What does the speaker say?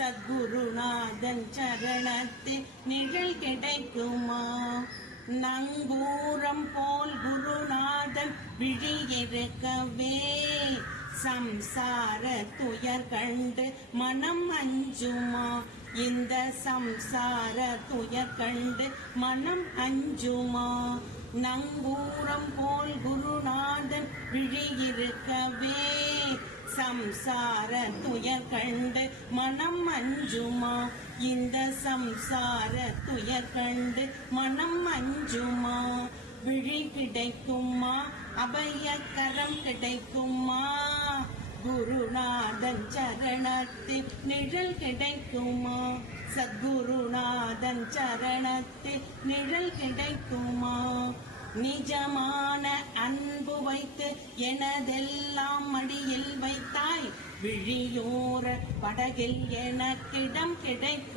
சத்குருநாதன் சரணத்தில் நிழல் கிடைக்குமா? நங்கூரம் போல் குருநாதன் விழியிருக்கவே சம்சார துயர் கண்டு மனம் அஞ்சுமா? இந்த சம்சார துயர் கண்டு மனம் அஞ்சுமா? நங்கூரம் போல் குருநாதன் விழியிருக்கவே சம்சார துயர் கண்டு மனம் அஞ்சுமா? இந்த சம்சார துயர் கண்டு மனம் அஞ்சுமா? விழி கிடைக்குமா? அபயக்கரம் கிடைக்குமா? குருநாதன் சரணத்தில் நிழல் கிடைக்குமா? சத்குருநாதன் சரணத்தில் நிழல் கிடைக்குமா? நிஜமான அன்பு வைத்து எனதெல்லாம் மடியில் வைத்தாய், விழியோர படகில் எனக்கிடம் கிடைக்கும்.